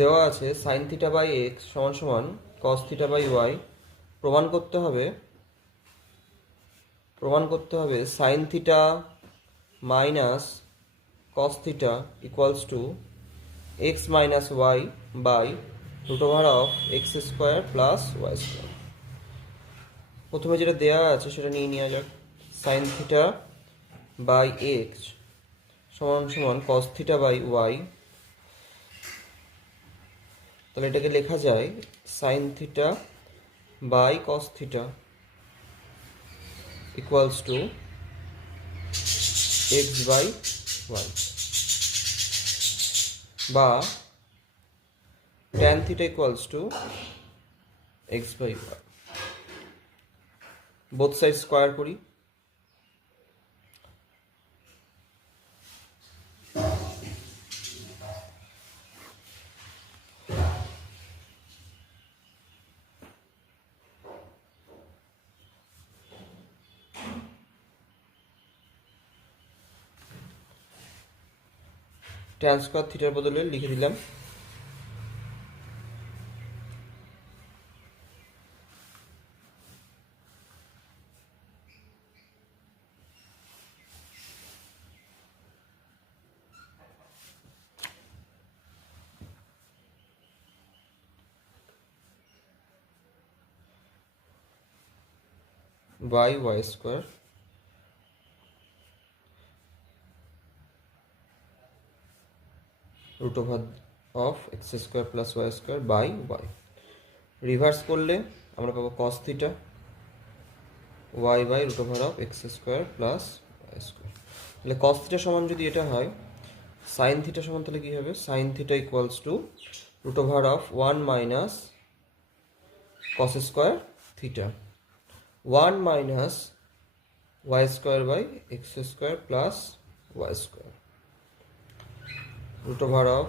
দেওয়া আছে sign theta by x সমান সমান কস থিটা বাই ওয়াই। প্রমাণ করতে হবে sine theta minus cos theta equals to x minus y by root over of x square plus y square. প্রথমে যেটা দেওয়া আছে সেটা নিয়ে নেওয়া যাক। সাইন থিটা বাই এক্স সমান সমান কস থিটা বাই ওয়াই। তাহলে এটাকে লেখা যায় sine theta by cos theta equals to x by y, বা tan theta equals to x by y. Both side square করি। ট্যান স্কোয়ার থিটার বদলে লিখে দিলাম by y square root over of x square plus y square by y. Reverse করলে আমরা পাবো cos theta y by root over of x square plus y square. তাহলে cos theta সমান যদি এটা হয়, সাইন থিটা সমান তাহলে কী হবে? Sine theta equals to root over of 1 minus cos square theta 1 minus y square by x square plus y square root over of,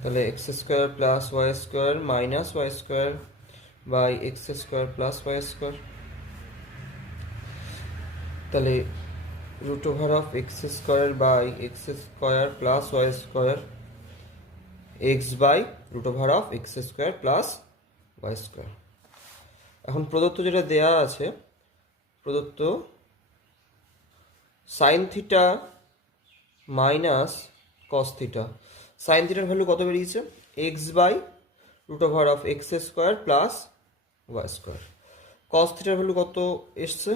তাহলে x square plus y square minus y square by x square plus y square. তাহলে root over of x square by x square plus y square x by root over of x square plus y square. এখন প্রদত্ত যেটা দেয়া আছে, প্রদত্ত sine theta minus cos theta, sine থিটার value কত বেরিয়েছে? X by root over of x square plus y square. Cos থিটার ভ্যালু কত এসছে?